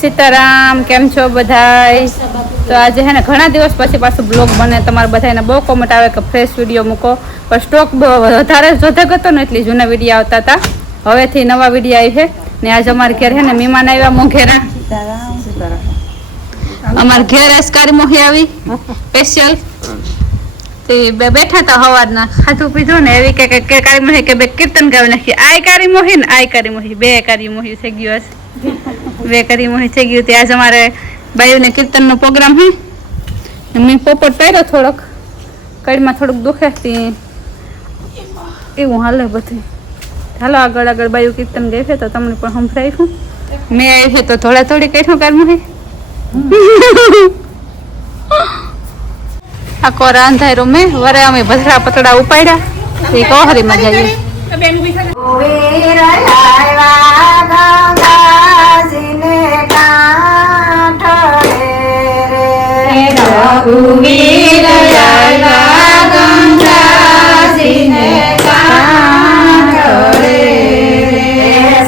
सीताराम केम छो बधाई। तो आज है ने घना दिवस पछी पाछो ब्लॉग बने तमारे बधाईने बहु कमेंट आवे के फ्रेश विडियो मूको पर स्टॉक वधारे जोते गतो ने એટલે જૂના વિડિયો આવતા હતા। હવેથી નવા વિડિયો આવી છે ને આજ અમાર ઘેર હે ને મહેમાન આવ્યા મોંઘેરા અમાર ઘેર આસ્કારી મોહી આવી સ્પેશિયલ તે બેઠા હતા હવારના ખાધું પીધું ને એવી કે કારી મોહી કે બે કીર્તન ગાવી નાખી આય કારી મોહી ને આય કારી મોહી બે કારી મોહી થઈ ગયો છે બે કારી મોહી થઈ ગયું તે આજ અમારે બાયુને કીર્તનનો પ્રોગ્રામ હે મેં પોપટ પહેર્યો થોડોક કડમાં થોડુંક દુખેતી એવું હાલે બધું હાલો આગળ આગળ બાયુ કીર્તન ગઈ છે તો તમને પણ સંભળાવ્યું મેં આવી છે તો થોડા થોડી કઈ કાઢું હે આ કોરા અંધારો મેં વરે અમે ભસરા પતડા ઉપાડ્યા એ કોહરી માં જઈએ રઘુવીર આવ્યા ગંગાજીને કાંઠે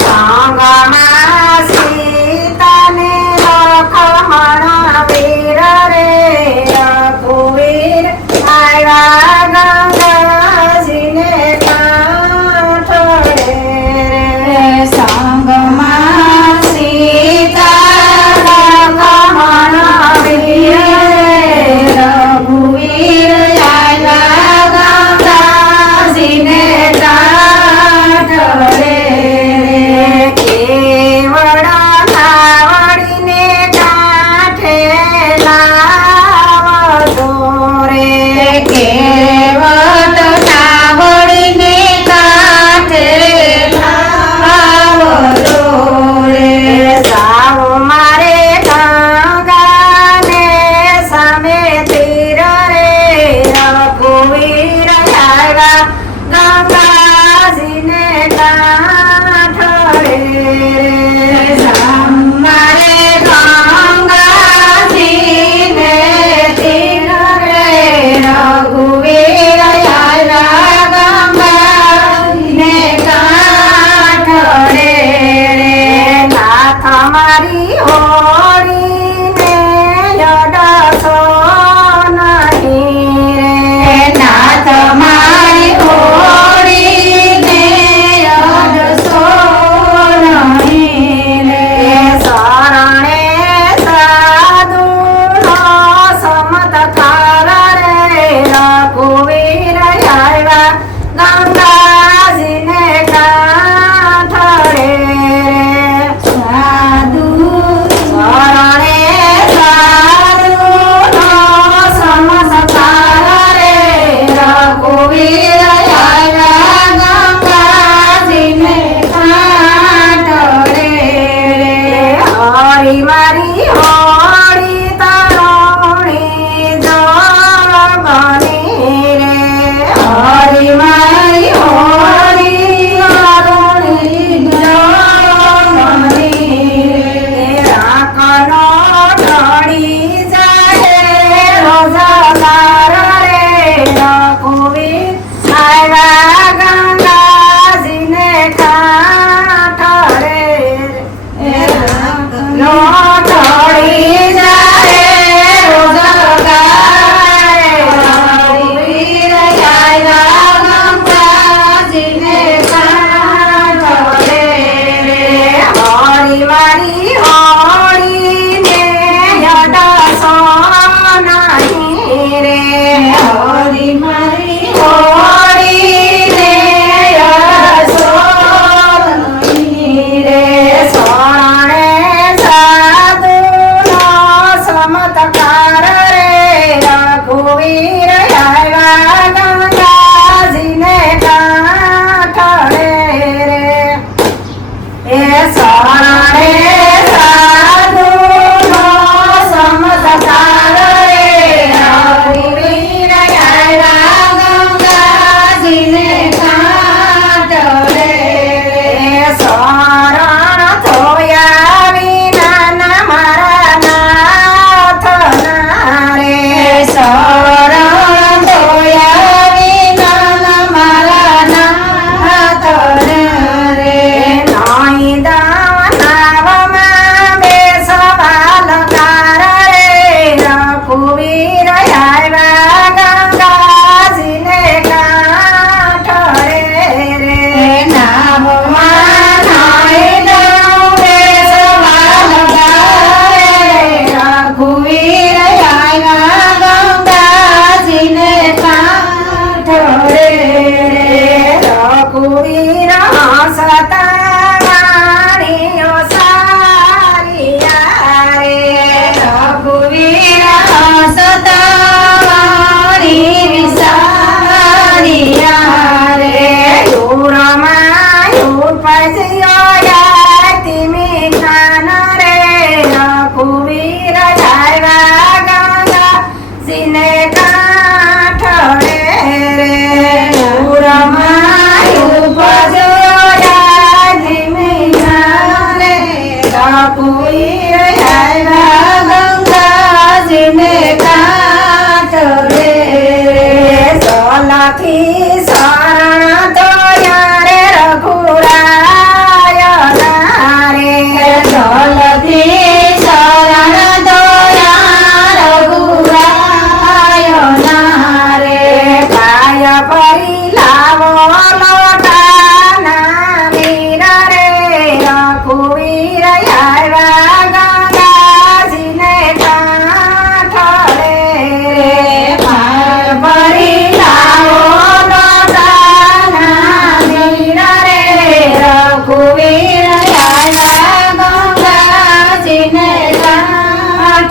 સંગમાં સીતાને લખમણ વીર રે રઘુવીર આવ્યા ગંગાજીને કાંઠે સંગમાં સીતા લખમણ વીર લોટડી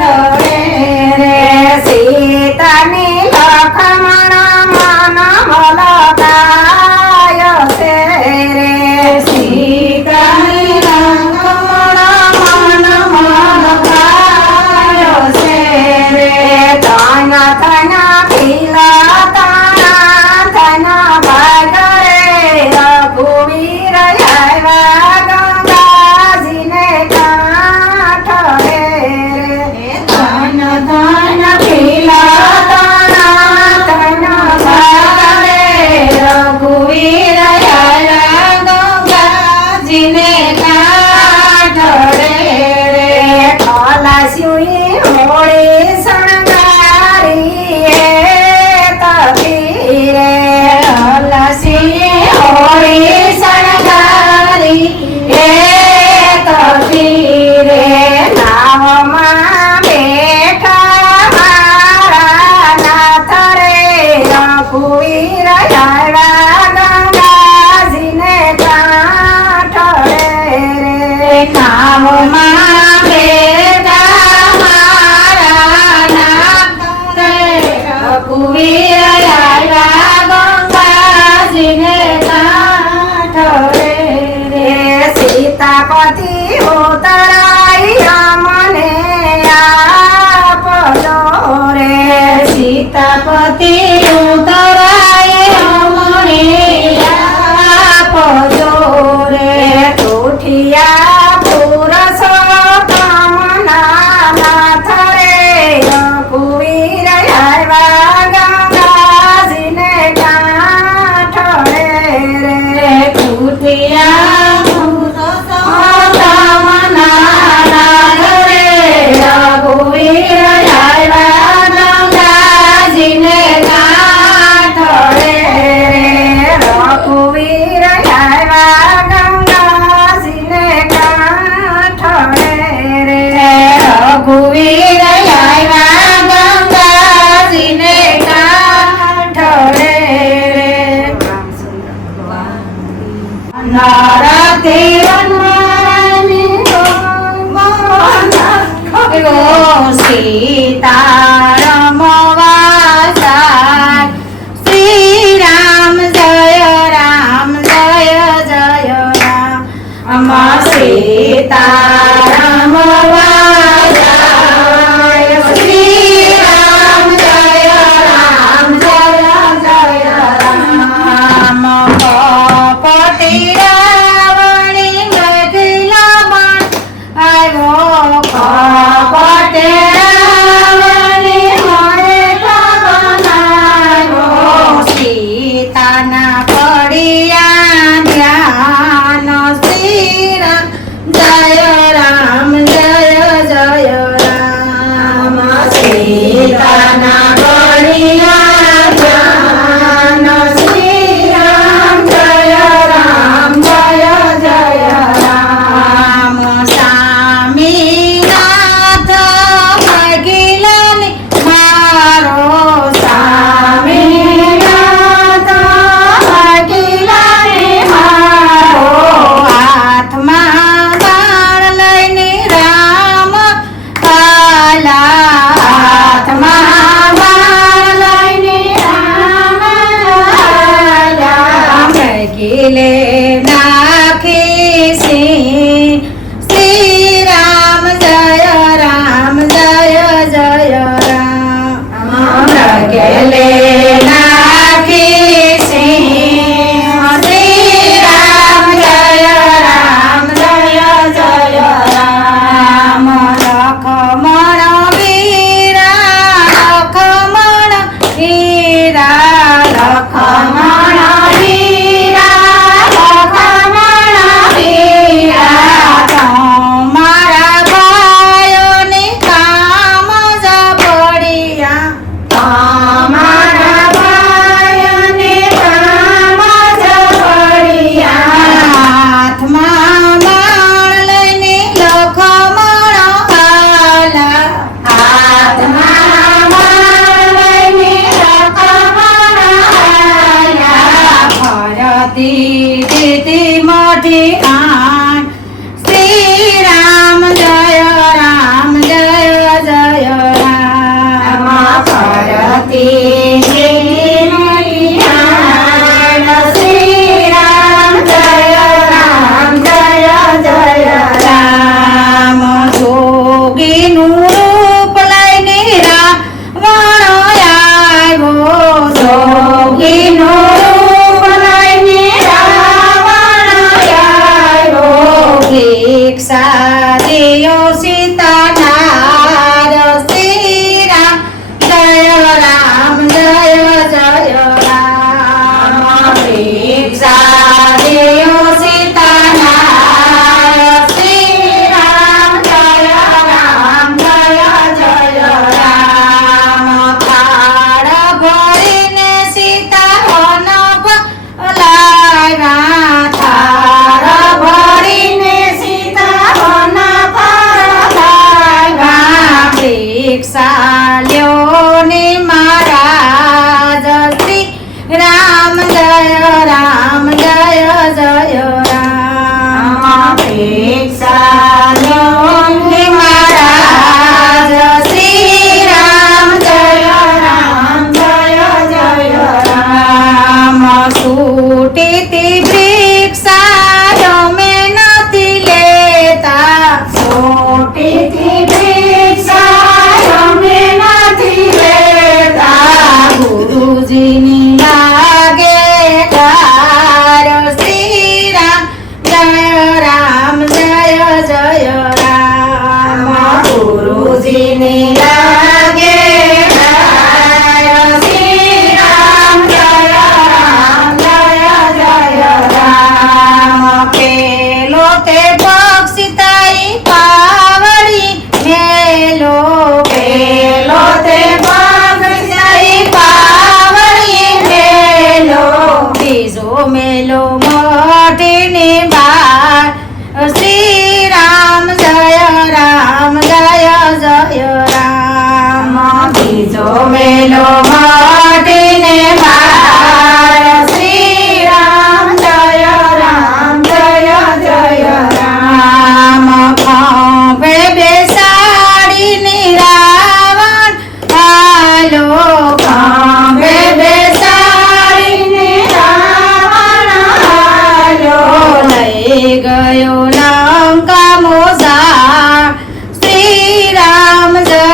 ઢોળે રે સીતાની લખમણ મન મલકાય છે રે સીતાની લખમણ મન મલકાય છે રે ધન ધન પીલા તાણા ધન ભાગ રે રઘુવીર આવ્યા ગંગાજીને કાંઠ રે ધન ધન પીલા તાણા ધન ભાગ રે રઘુવીર આવ્યા ગંગાજીને કાંઠ રે ખલાસ્યું હોળી શણગારી એ તકીરે ખલાસી હોળી શણગારી એ તકીરે નાવમાં બેઠા મારા નાથ રે રઘુવીર આવ્યા ગંગાજીને કાંઠ રે નાવમાં બેઠા મારા નાથ રે રઘુવીર આવ્યા ગંગાજીને કાંઠ રે સીતાપતિ ઉતરાઈ અમને આપજો રે સીતાપતિ ઉતરાઈ અમને આપજો રે ઉઠિયા પુરુષોત્તમ નાથ રે રઘુવીર આવ્યા ગંગાજીને કાંઠ રે ઉઠિયા પુરુષોત્તમ નાથ રે રઘુવીર આવ્યા ગંગાજીને કાંઠ રે રઘુવીર આવ્યા ગંગાજીને કાંઠ રે રઘુવીર આવ્યા ગંગાજીને કાંઠ રે નરતી વનરાયની સીતા રમવા શ્રી રામ જય રામ જય જય રામ સીતા રમવા શ્રી રામ જય રામ જય જય રામ કપટી રાવણી મેઘલા આવ્યો કપટે જોગીનું રૂપ લઈને રાવણ આવ્યો જોગીનું રૂપ લઈને રાવણ આવ્યો ભિક્ષા દેયો સીતાનાર શ્રી રામ જય રામ જય જય રામ ભિક્ષા દેયો સીતાનાર શ્રી રામ જય રામ જય જય રામ થાળ ભરીને સીતા વન ભલાવ્યા થાળ ભરીને સીતા વન ભલાવ્યા ભિક્ષા લ્યો ને મહારાજ શ્રી રામ જય રામ જય જય રામ ભિક્ષા લ્યો ને મહારાજ શ્રી રામ જય રામ જય જય રામ છૂટી તી ભિક્ષા અમે નથી લેતા છૂટી તી ભિક્ષા અમે નથી લેતા ગુરુજીની લાગે કાર શ્રી રામ જય રામ જય જય રામ ગુરુજીની લાગે કાર શ્રી રામ જય રામ જય જય રામ પેલો તે બક્ષિતાઈ પાવડી મેલો પેલો તે બક્ષિતાઈ પાવડી મેલો બીજો મેલો મોઢીની બાર શ્રી રામ જય રામ જય જય રામ બીજો મેલો મોઢીને બાર શ્રી રામ જય રામ જય જય રામ ખંભે બેસાડીને રાવણ હાલો ખંભે બેસાડીને રાવણ હાલો લઈ ગયો લંકા મોસાળ શ્રી રામ જય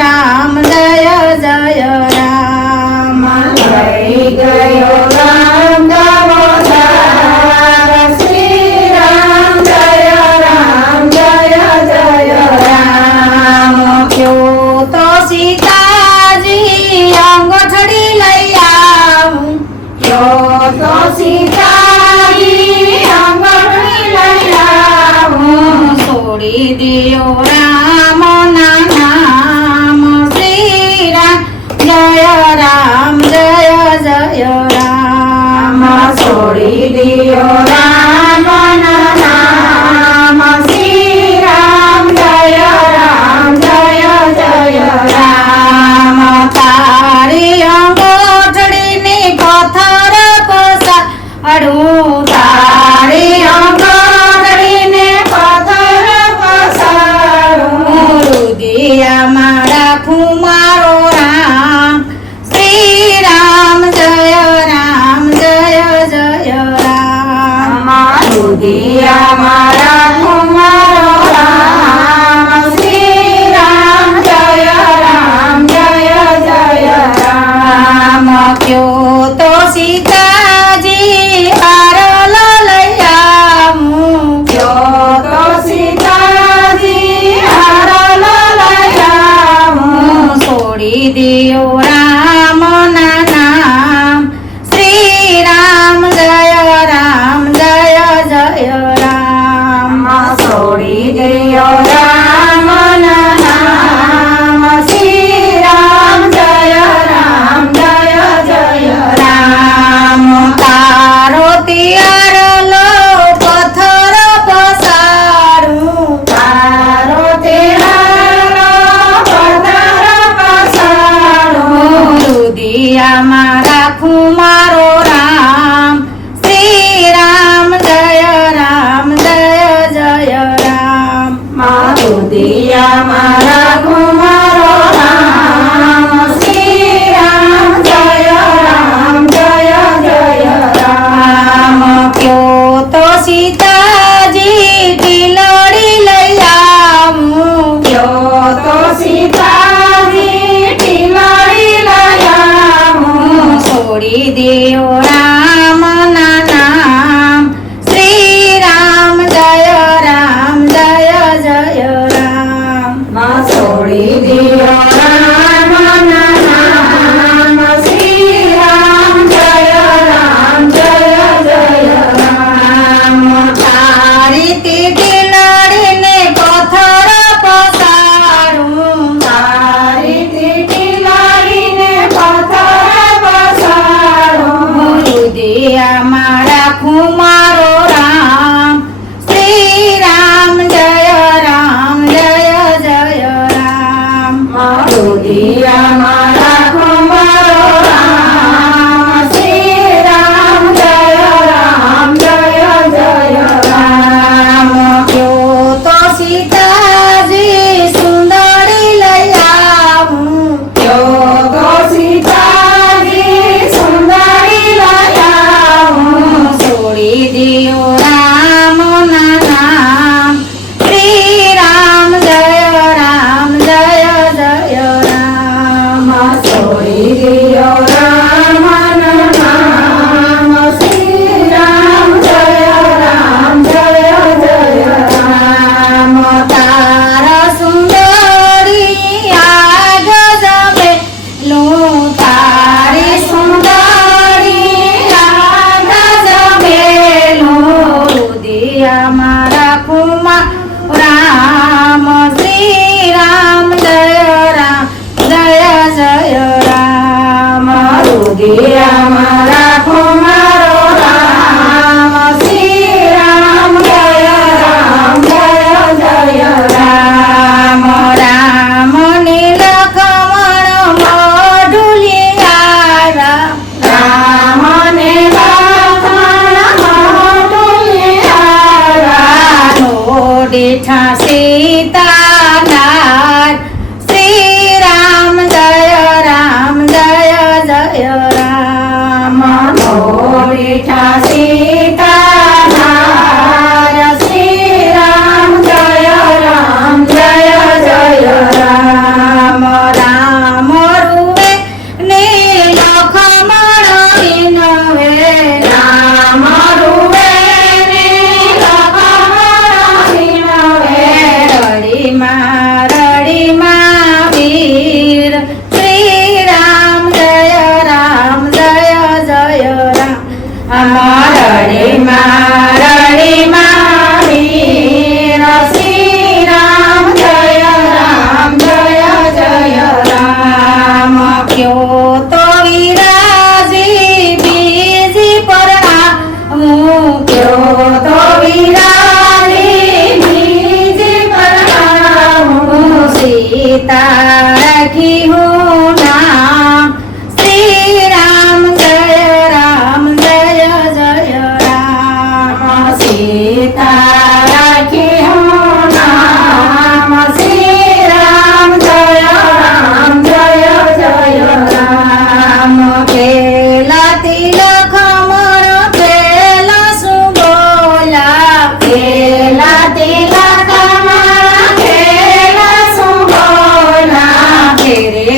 રામ જય જય રામ લઈ ગયો લંકા મોસાળ શ્રી રામ જય રામ જય જય રામ ક્યો તો સીતાજી અંગૂઠડી લઈ આવું ક્યો તો સીતાજી અંગૂઠડી લઈ આવું છોડી દિયો રામ ના નામ શ્રી રામ જય રામ જય જય રામ છોડી દિયો રામ ના નામ શ્રી રામ જય રામ જય જય રામ તારી અંગૂઠડીની પથ્થર પસાડું તારી અંગૂઠડીને પથ્થર પસાડું રુદિયામાં રાખું મારો રામ શ્રી રામ જય રામ જય જય રામ રુદિયામાં રાખું મારો રામ શ્રી રામ જય રામ જય જય રામ ક્યો તો સીતાજી હારલ લઈ આવું ક્યો તો સીતાજી હારલ લઈ આવું દિયો રામના નામ શ્રી રામ જય રામ તારી તીડી લડીને પથ્થર પસારું તારી તીડી લડીને પથ્થર પસારું રુદિયા મારા કુમારો રામ શ્રી રામ જય રામ રુદિયા મારા કુમારો રામ શ્રી રામ જય રામ કયો તો સીતાજી સુંદરી લઈ આવું કયો તો સીતાજી સુંદરી લઈ આવું છોડી દિયો રામના નામ શ્રી રામ જય રામ છોડી દિયો રામના નામ શ્રી રામ જય રામ તારા સુંદરી આગ જમે લું તારી સુંદરી આગ જમે લું રુદિયા મારા કુમાર રામ શ્રી રામ જય રામ રુદિયા મારા કુમારો રામ શ્રી રામ જય રામ રામ ની લખમણ મોઢુલિયા રામ ને લખમણ મોઢુલિયા નોડીઠા સીતાનાથ શ્રી રામ જય રામ નોડીઠા સીતાનાથ શ્રી રામ જય રામ રામ રૂવે ને લખમણ વિનવે રામ રૂવે ને લખમણ વિનવે રડીમાં વીર શ્રી રામ જય રામ રડીમાં વીર શ્રી રામ જય રામ કયો તો વિરાજી બીજી પરણાવું કયો તો વિરાજી બીજી પરણાવું સીતા રાખી હું નામ શ્રી રામ જય રામ સીતા રાખી હું નામ શ્રી રામ જય રામ પેલા તિલક મણ પેલા શું બોલ્યા પેલા તિલક મણ પેલા શું બોલ્યા ઘેરે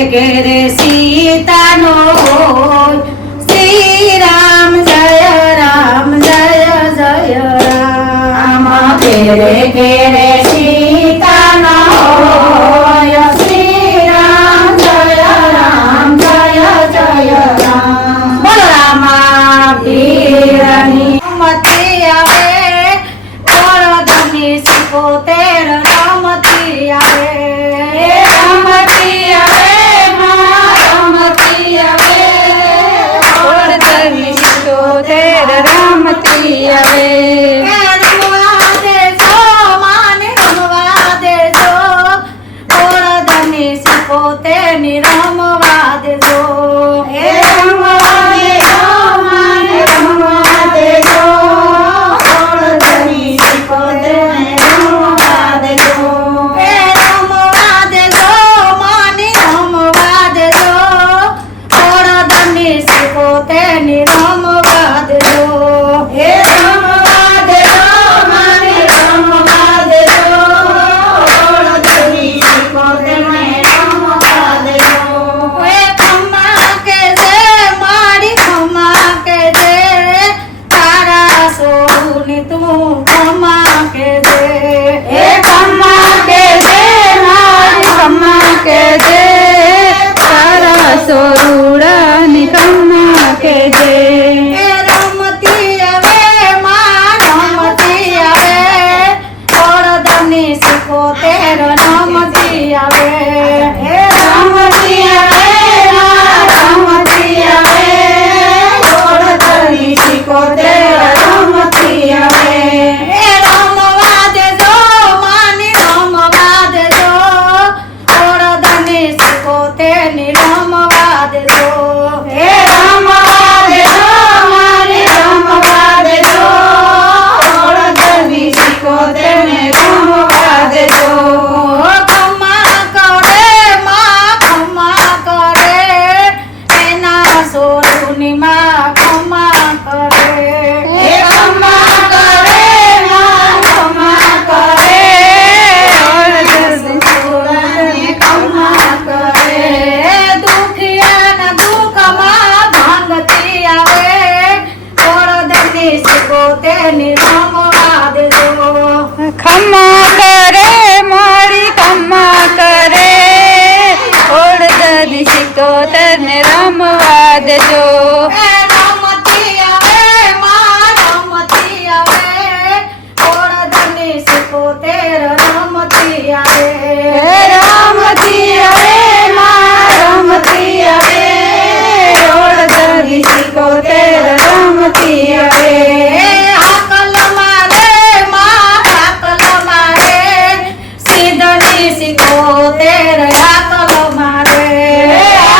દેજો. રમતી આવે માં રમતી આવે ઓળધની સિકોતેર રમતી આવે. રમતી આવે માં રમતી આવે ઓળધની સિકોતેર રમતી આવે. હાકલ મારે માં હાકલ મારે સિદ્ધની સિકોતેર હાકલ મારે.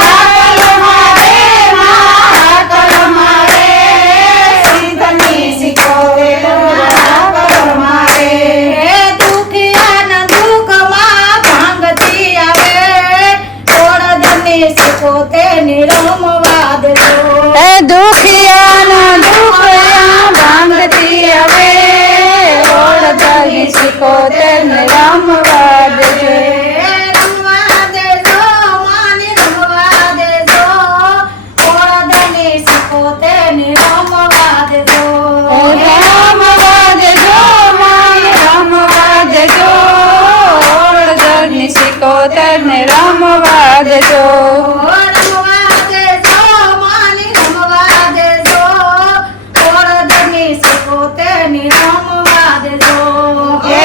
હાકલ મારે માં હાકલ મારે સિદ્ધની સિકોતેર હાકલ મારે. દુખિયાના દુઃખમાં ભાંગતી આવે ઓળધની સિકોતેરની રમવા દેજો. દુખિયાના દુખિયા ભાંગતી આવે ઓળધની સિકોતેરને રમવા દેજો. રમવા દેજો માની રમવા દેજો ઓળધની સિકોતેરની રમવા દેજો. રમવા દેજો માન રમવા દેજો ઓળધની સિકોતેરને રમવા દેજો. રમવા દેજો માની રમવા દેજો ઓળધની સિકોતેરની રમવા દેજો.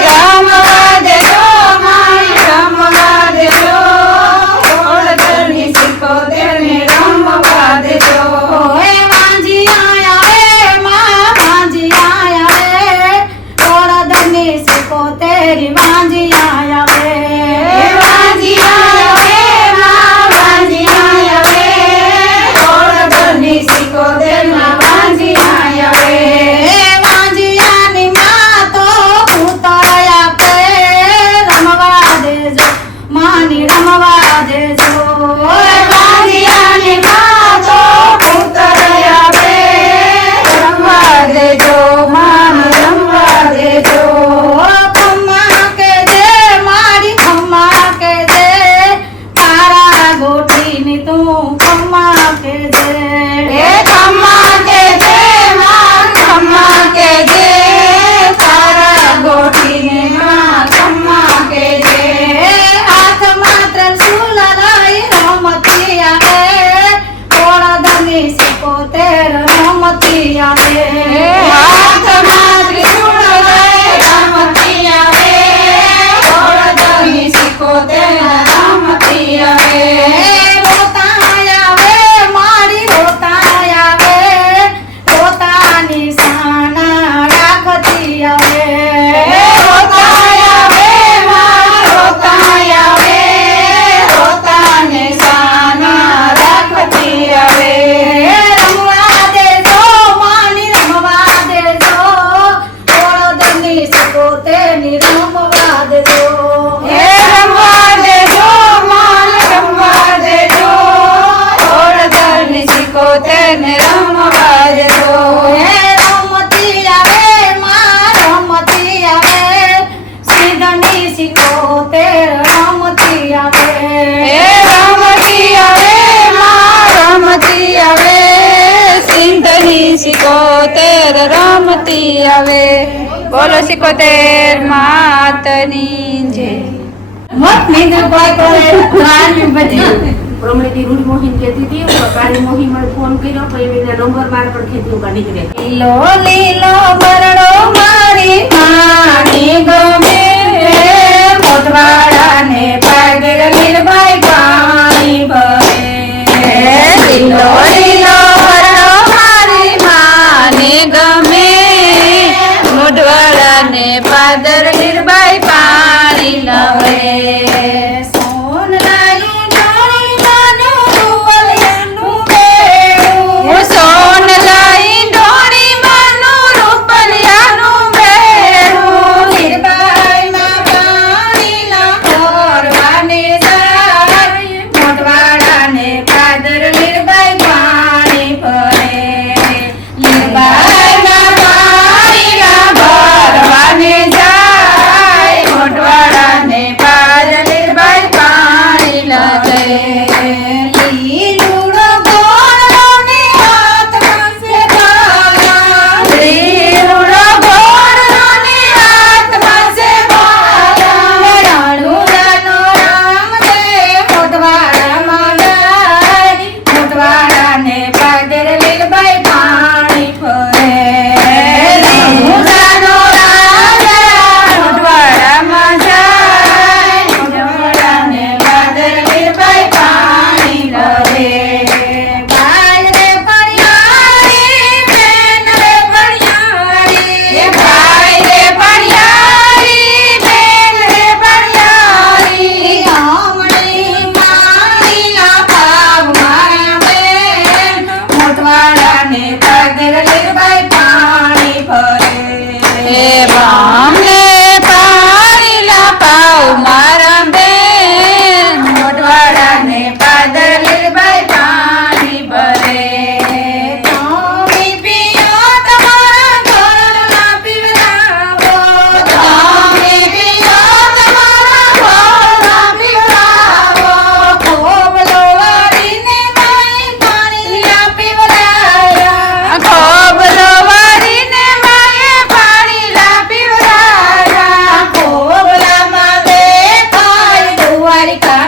રમવા દેજો માન રમવા દેજો ઓળધની સિકોતેરને રમવા દેજો. હે વાંજી આયા માં વાંજી આયા ઓળધની સિકોતેરી વાંજી આયા વાંજી આયા માં વાંજી આયા ઓળધની સિકોતેરના વાંજી આયા. વાંજિયાની માં તો પુત્ર આપે રમવા દેજો માની રમવા દેજો. વાંજીયાની માં તો પુત્ર આપે રમવા દેજો માન રમવા દેજો. ખમ્મા કે દે મારી ખમ્મા કે દે તારા ગોઠીની તું ખમ્મા કે દે. એ ખમ્મા કે દે માં ખમ્મા કે દે તારા ગોઠીને માં ખમ્મા કે દે. હાથમાં ત્રિશૂલ લઈ રમતી આવે ઓળધની સિકોતેર રમતી આવે. હાથમાં ત્રિશૂળ લઈ રમતી આવે ઓળધની સિકોતેર રમતી આવે. રોતા આવે મારી રોતા આવે રોતાની સાના રાખતી આવે. રોતા આવે માં રોતા આવે રોતાને સાના રાખતી આવે. રમવા દેજો માની રમવા દેજો ઓળધની સિકોતેરની રમવા દેજો. રમવા દેજો માન રમવા દેજો ઓળધની સિકોતેરને રમવા દેજો. રમતી આવે માં રમતી આવે સિદ્ધની સિકોતેર રમતી આવે. રમતી આવે માં રમતી આવે સિંધની સિકોતેર રમતી આવે. બોલો સિકોતેર માતની જય. મત નીંદર કોઈ કોઈ ગાની બધી પ્રમણીથી રૂડ મોહીન કહેતી હતી કાળી મોહી મને ફોન કર્યો તો એના નંબર મારા પર ખેતી ઉકા નીકળે. લીલો લીલો બરડો મારી માની ગમે મોઢવાડાને પાગર લીલભાઈ પાણી બહે. લીલો લીલો હરણો મારી માને ગમે મોઢવાડાને પાદર લીરબાઈ પાણી લાવે. સોનલાઈ ડોળી માનું રૂપલિયાનું બેડું. હું સોન લાઈ ડોળી માનું રૂપલિયાનું બેડું. લીલબાઈના પાણીના ઢોર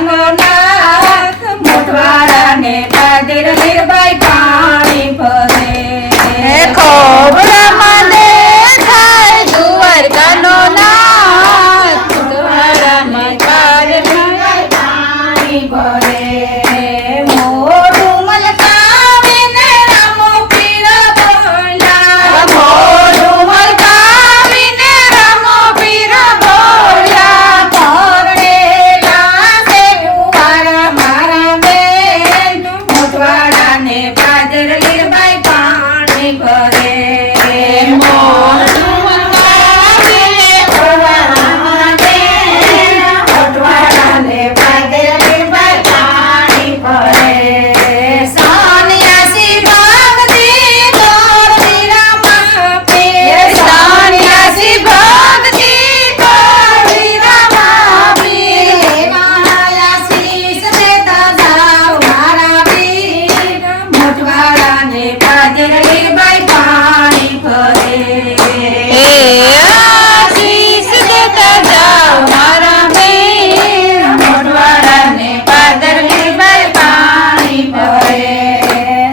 કાનો નાથ મોઢવાડાને પાદર લીરબાઈ પાણી ભરે ખોબરામાં દેખાય દ્વારકાનો નાથ મોઢવાડાને પાદર લીરબાઈ પાણી ભરે મોઢું મલકાવીને રામો પીર બોલ્યા મોઢું મલકાવીને રામો પીર બોલ્યા પરણેલા છે કુંવારા મારા બેન મોઢવાડાને પાદર લીરબાઈ પાણી ભરે મોઢું મલકાવીને કુંવારા બેન મોઢવાડાને પાદર લીરબાઈ પાણી ભરે સાનિયાસી ભક્તિ દોરતી રામા પીર સાનિયાસી ભક્તિ કરી રામા પીર માયા શીશ દેતા જાઓ મારા વીર મોઢવાડાને પાદર લીરબાઈ પાણી ભરે આશીષ દેતા જાઓ મારા વીર મોઢવાડાને પાદર લીરબાઈ પાણી ભરે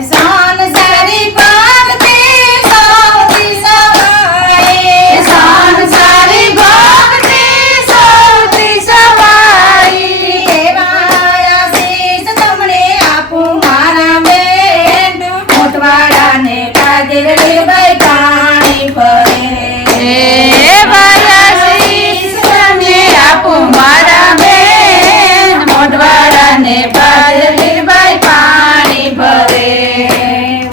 સાનસારી ભક્તિ સૌથી સવાય સાંસારી ભક્તિ સૌથી સવાઈ માયા શીશ તમને આપું મારા બેન મોઢવાડાને પાદર લીરબાઈ પાણી ભરે આશીષ તને આપું મારા બેન મોઢવાડાને પાદર લીરબાઈ પાણી ભરે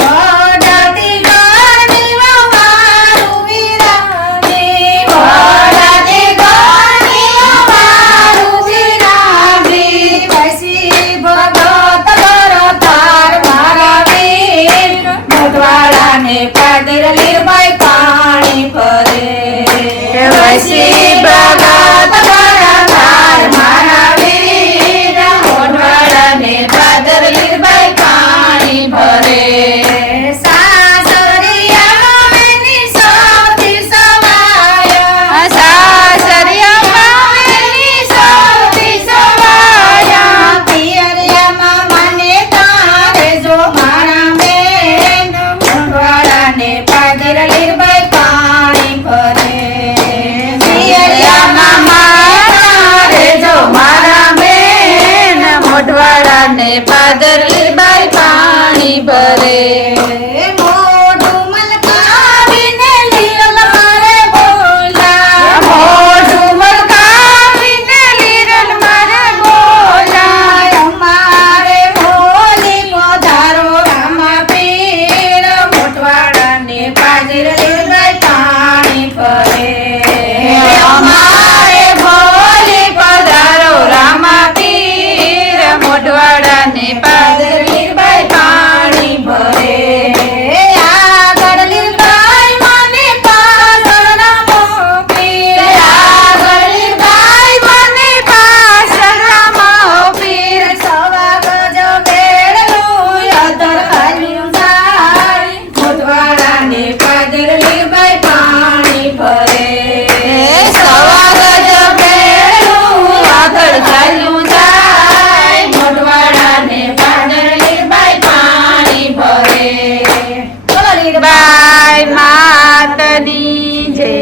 વડાતી ગાડી વારું વિરામી વડાતી ગાડી વારું વિરામી પછી ભગત ભરતાર મારા વીર મોઢવાડાને પાદર લીરબાઈ પાણી ભરે વસી ભગત ભરતાર મારા વીર મોઢવાડાને પાદર લીરબાઈ પાણી ભરે સાસરિયામાં એની સૌથી સવાય સાસરિયામાં એની સૌથી સવાયા પિયરિયામાં મને તારે જો મારા બેન મોઢવાડાને પાદર લીરબાઈ પાણી ભરે પિયરિયામાં મારા રેજો મારા બેન મોઢવાડાને પાદર લીરબાઈ પાણી ભરે મોઢું મલકાવીને લીલ મારે બોલ્યા મોઢું મલકાવીને લીરલ મારે બોલાય અમારે હોલી પધારો રામા પીર મોઢવાડાને પાદર લીરબાઈ પાણી ભરે અમારે ભોલી પધારો રામા પીર મોઢવાડાને પાદર લીરબાઈ પાણી ભરે આગળ લીરબાઈ મને પાછળ રામો પીર આગળ લીરબાઈ મને પાછળ રામા પીર સવા ગજ બેડલું અધર ખાલ્યું જાય મોઢવાડાને પાદર લીરબાઈ પાણી ભરે સવા ગજ બેડું આગળ ચાલ્યું જાય મોઢવાડાને પાદર લીરબાઈ પાણી ભરે બોલો બાઈ માતની જય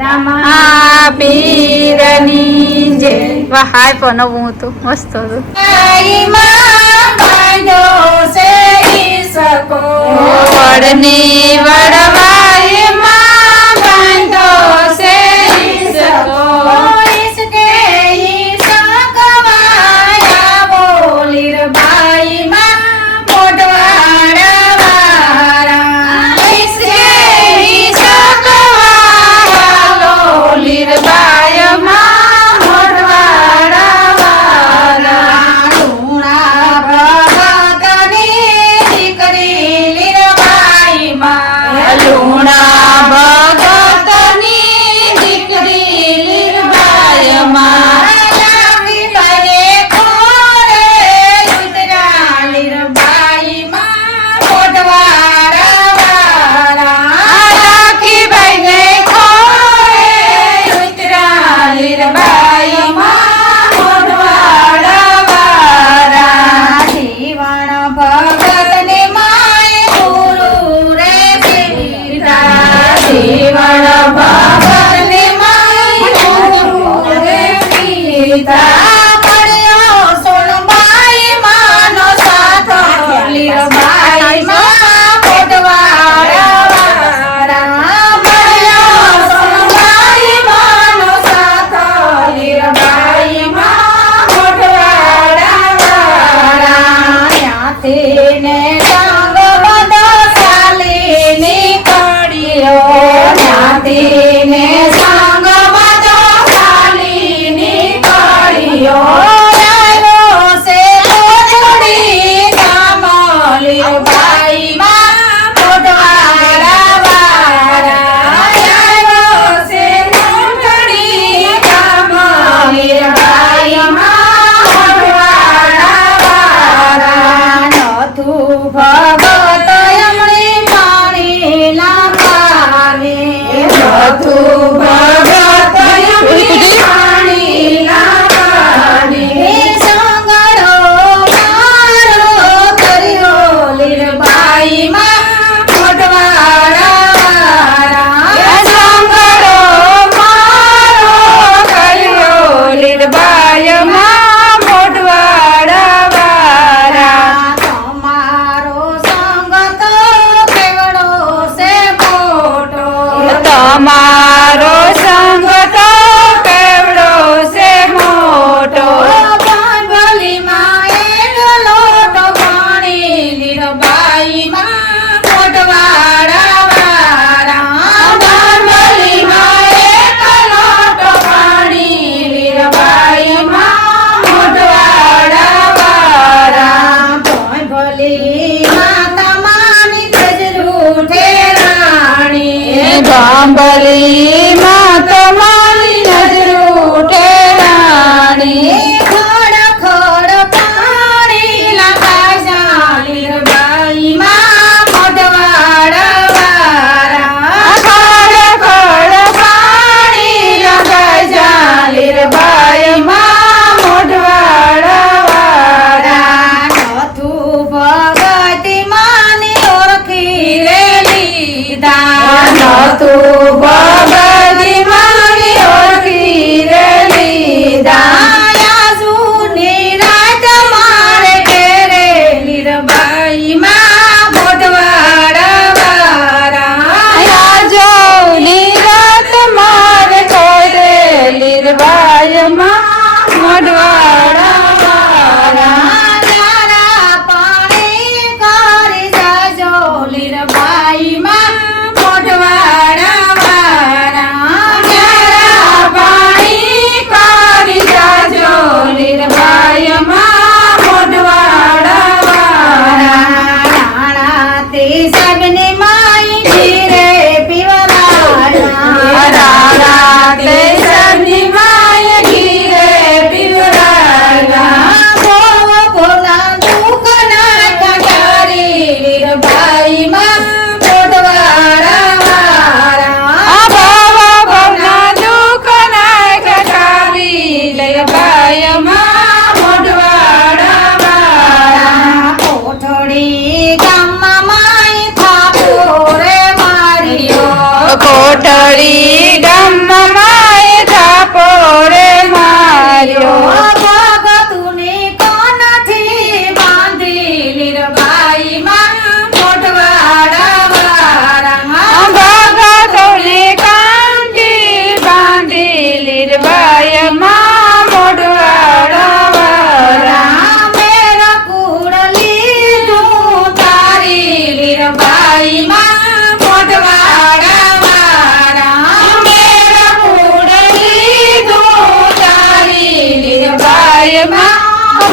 રામા પીરની જય વાહ હાય પણ નવું હતું મસ્ત હતું લીરબાઈમાં બાંધો છે ઈસકો વડની વડવાઈ માં બાંધો છે ઈસકો ઈસકે ઈસકવાયા લીરબાઈમાં મોઢવાડા વાળા ઈસકે ઈસકવાલો લીરબાઈ માં મોઢવાડા વાળા લુણા ભગતની દીકરી લીરબાઈમાં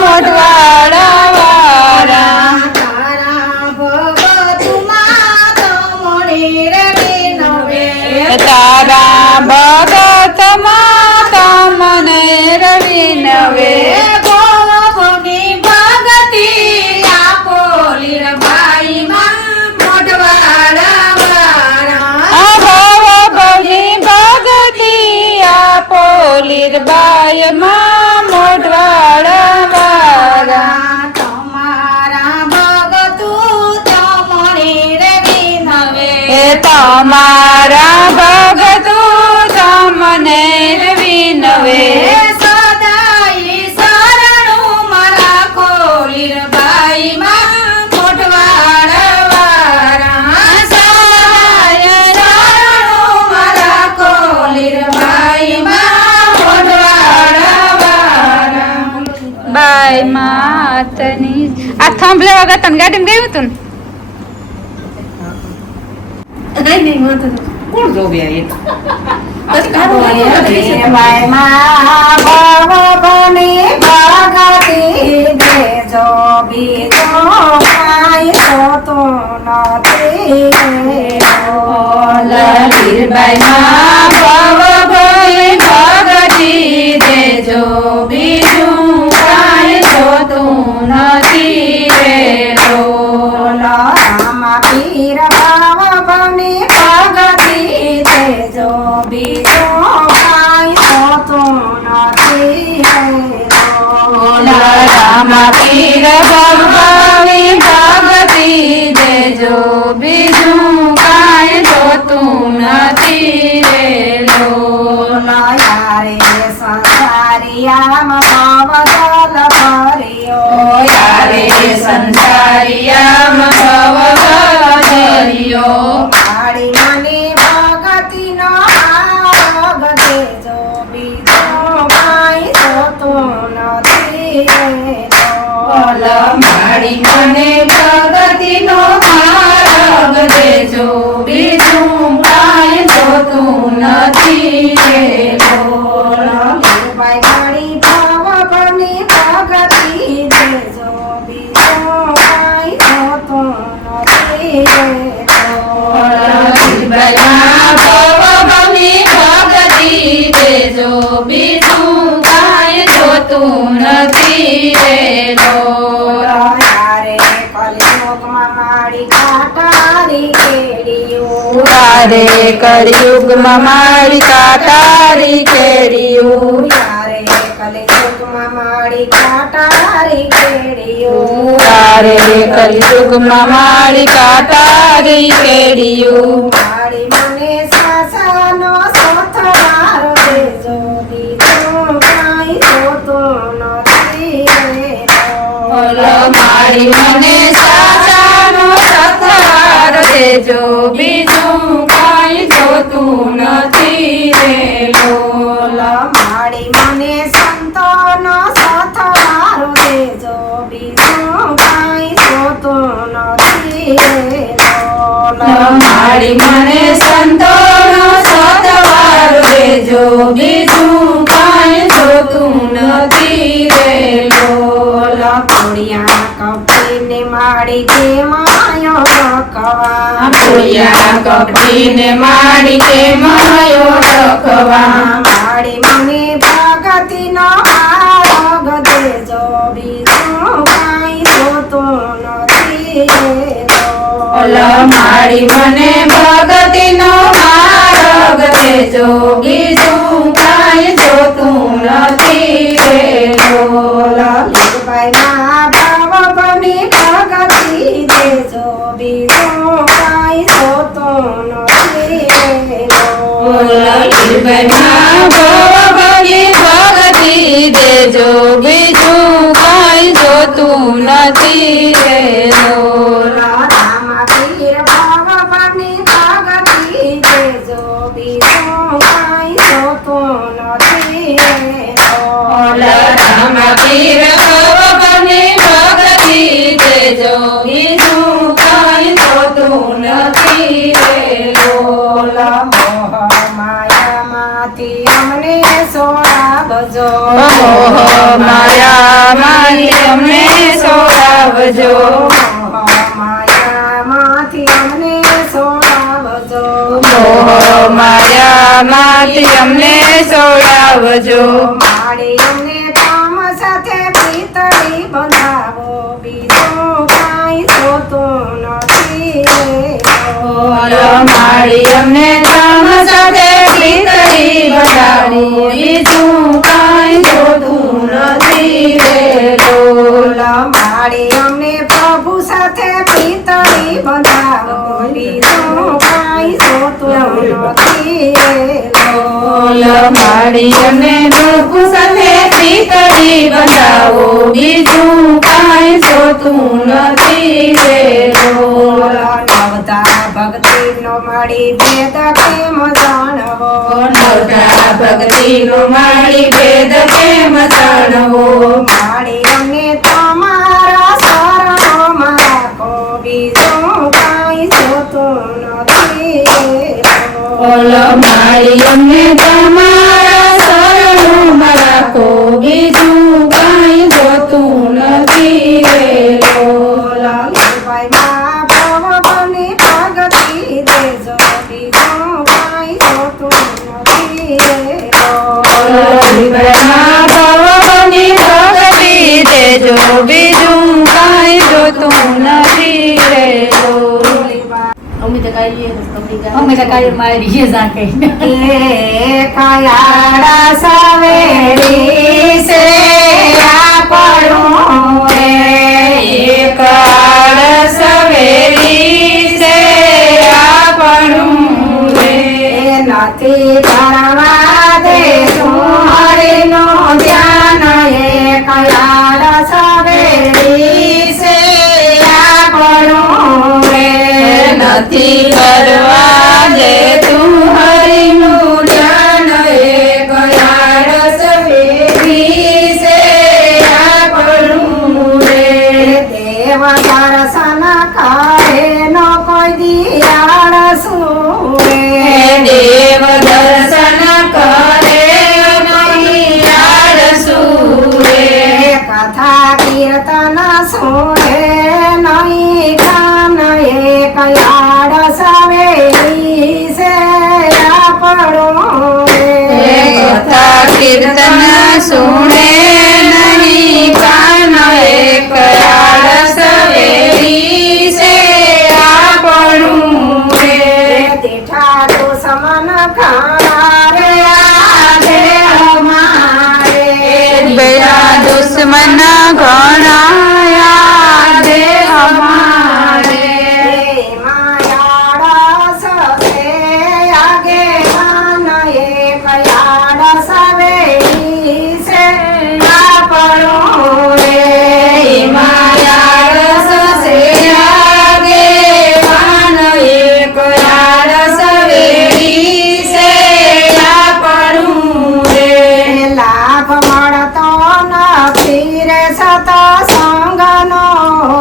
મોઢવાડા વાળા તારા ભગતુમાં તો મણી રે વિનવે. તારા ભગતમાં તમને રવિ નવે ભવની ભગતિ આપો લીરબાઈમાં મોઢવાડા વાળા. ભવની ભગતિ આપો લીરબાઈમાં મોઢવાડા વાળા તમારા ભગતું તો મણી રે વિનવે. તમારા ભગતું તમને રવિ નવે સદાય શરણું મારા લીરબાઈમાં મોઢવાડા વાળા. સદાય શરણું મારા લીરબાઈમાં મોઢવાડા વાળા. બાય માતની આ થાંભલે વગર તને ગાડીમાં ગયું હતું કોણ જોવે એ લીરબાઈમાં ભવભય ભગતિ દેજો બીજું કાંઈ જોતું નથી રે પીર ભાવ બની ભગતિ દેજો બીજો કાંઈ હોતું નથી. રામ પીર ભગવાની ભગતિ દેજો બીજું કાંઈ જોતું નથી રે યારે સંસારિયામાં ભવદલ ભર્યો. યારે સંસારિયામાં ભવદરિયો પાડી મને ભગતિનો માર્ગ દેજો બીજો કાંઈ જોતું નથી. મારી મને પ્રગતિનો માર્ગ દેજો બીજું કાંઈ જોતું નથી રે લીરબાઈ મારી ભવની ભગતિ દેજો બીજો કાંઈ જોતું નથી. ભવની ભગતિ દેજો બીજું કાંઈ જોતું નથી રે યારે કલિયુગમાં મારી કાટારી કેડીઓ. તારે કળિયુગમાં મારી કાટારી કેડિયું યારે કલિયુગમાં મારી કાટારી કેડીઓ. તારે કળિયુગમાં મારી કાટારી કેડિયું મારી મને સાસાનો સોથવારો દેજો બીજું કાંઈ જોતું નથી. મારી મને સાચાનો સથવાર દેજો બીજું કાંઈ જોતું નથી રે મારી મને સંતોનો સોથવારો દેજો બીજું કાંઈ જોતું નથી. મારી મને સંતોનો સથવાર દેજો બીજું કાંઈ જોતું નથી રે ખોડિયા કપડીને માડી કે માયો રખવા. ભૂયા કપડીને માડી કે માયો રખવા માડી મને ભગતિનો માર્ગ દેજો બીજું કાંઈ જોતું નથી. મારી મને ભગતિનો માર્ગ દેજો બીજું કાંઈ જોતું નથી રે લીરબાઈના ભવની ભગતિ દેજો બીજું કાંઈ જોતું નથી. લીરબાઈના ભવની ભગતિ દેજો બીજું કાંઈ જોતું નથી રે પીર ભવની ભગતિ દેજો બીજું કાંઈ જોતું નથી. પીર ભવની ભગતિ દેજો બીજું કાંઈ જોતું નથી રે મોહ માયામાંથી અમને સોડાવજો. મોહ માયા મારી છોડાવજો. માયામાંથી અમને છોડાવજો. મોહ માયામાંથી અમને છોડાવજો. માડી અમને કામ સાથે પિતળી બંધાવો, બીજું કાંઈ જોતું નથી. માળી અમને કામ સાથે પિતળી બંધાવો, બીજું કાંઈ જોતું નથી રે લોલ. માડી અમને પ્રભુ સાથે પિતળી બંધાવો, બીજું કાંઈ જોતું નથી રે લોલ. માળી અમને પ્રભુ સાથે પિતળી બંધાવો, બીજું કાંઈ જોતું નથી રે લોલ. નવતા ભક્તિનો માડી ભેદ કેમ જાણવો, નવતા ભક્તિનો માળી ભેદ કેમ જાણવો. માડી અમને તમારા શરણોમાં રાખો, બીજું કાંઈ જોતું નથી ઓલ માળી અમને તમારા શરણોમાં રાખો, બીજું કાંઈ જોતું નથી રે લોલ. ભાઈમાં ભગવાનની ભક્તિ દેજો, બીજું કાંઈ જોતું નથી રે ભગવાનની ભક્તિ દેજો, બીજું કાંઈ જોતું નથી રે લોલ. અમે તો કાંઈ તમને અમે તો કાંઈ મારી જાકે કે કયાડા સવેરી સે આપણું રે, કાળ સવેરી છે આપણું રે. નથી કરવા દે હરિનું ધ્યાન, એ કયાડા સવેરી સે આપણું રે. નથી કરવા દે તું હરિનું ધ્યાન, એ કયાળ સવેરી છે આપણું રે. દેવ દર્શન કરે નો કોઈ દિયાળ સુરે, દેવ દર્શન કરે નહીં આળસુ રે. કથા કીર્તન સુરે નહીં કાન, એ કયાળ સવેરી છે આપણું રે. કથા કીર્તન સુણે નહીં કાન, એક યાળ સવેરી છે આપણું રે. તીઠા દુશ્મન ખારે આધે અમારે, બેરા દુશ્મન ઘણા દે અમારે. માયાળા સવે આગે ગાન, એ કયાળ સવેરી છે આપણું રે. માયાળ સસે આગે વાન, એક યાળ સવેરી છે આપણું રે. લાભ મળતો નથી રે સત્સંગનો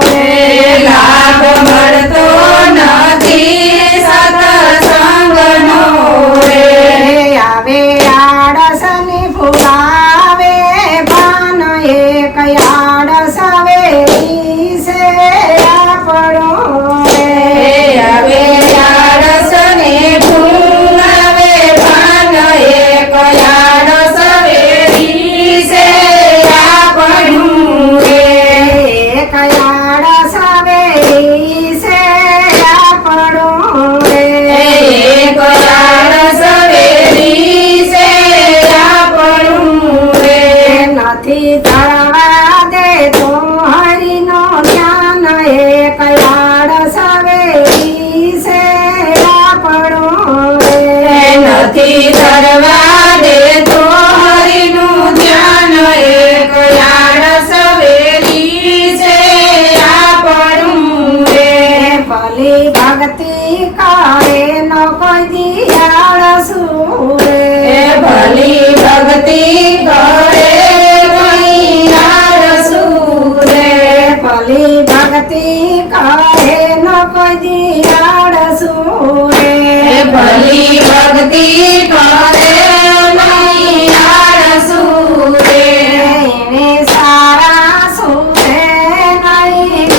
રે, લાભ મળતો નથી સત્સંગનો રે. આવે આળસની ફુલાવે ભાન, એ કયાળ સવેરી છે આપણું રે. આવે આળસને ફૂલાવે ભાન, એક યાળ સવેરી છે આપણું રે. કયાળ સવેરી છે આપણું રે. એક યાળ સવેરી છે આપણું રે. નથી ધરવા દે તું હરિનું ધ્યાન, એ કયાળ સવેરી છે આપણું રે. નથી ધરવા દે તો હરિનું ધ્યાન, એક યાળ સવેરી છે આપણું રે. ભલી ભક્તિ કરે નો કોઈ દિયાળ સુરે, ભલી ભક્તિ કરે કોઈ આળસુ રે. ભલી ભક્તિ કરે નો કોઈ દિયાળ સુરે, ભલી ભક્તિ કરે નહીં આળસુ રે. એને સારા સુરે નહીં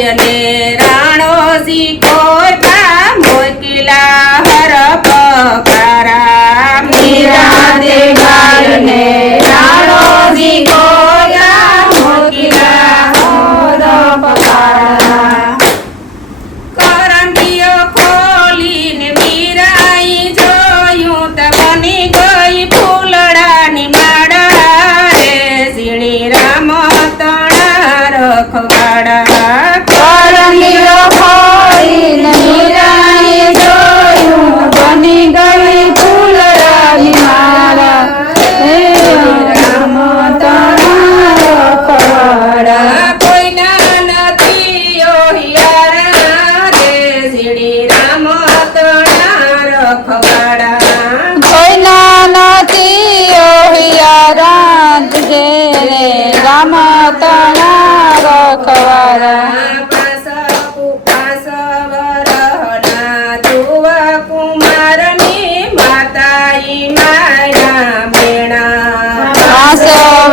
જાય ને રાણોજી કોઈ પા મોકલા હર પકારા મીરા દે ગાય ને રાણોજી કોયા મોકલા હર પકારા કરંડીઓ ખોલીને મીરાઈ જોયું તો બની ગઈ ફૂલડાની માળા રે ઝીણી રામ તણા રખવાડા કરણીઓ ખોલીને મીરાએ જોયું બની ગઈ ફૂલડાની માળા હે રામ તણા રખવાડા કોઈના નથી ઓહિયારા રે ઝીણી રામ તણા રખવાડા કોઈના નથી ઓહિયારા જે રે રામ તણા રખવાડા પાસ વરહના ધ્રુવ કુમારની માતાઈ માયા મેણા પાસ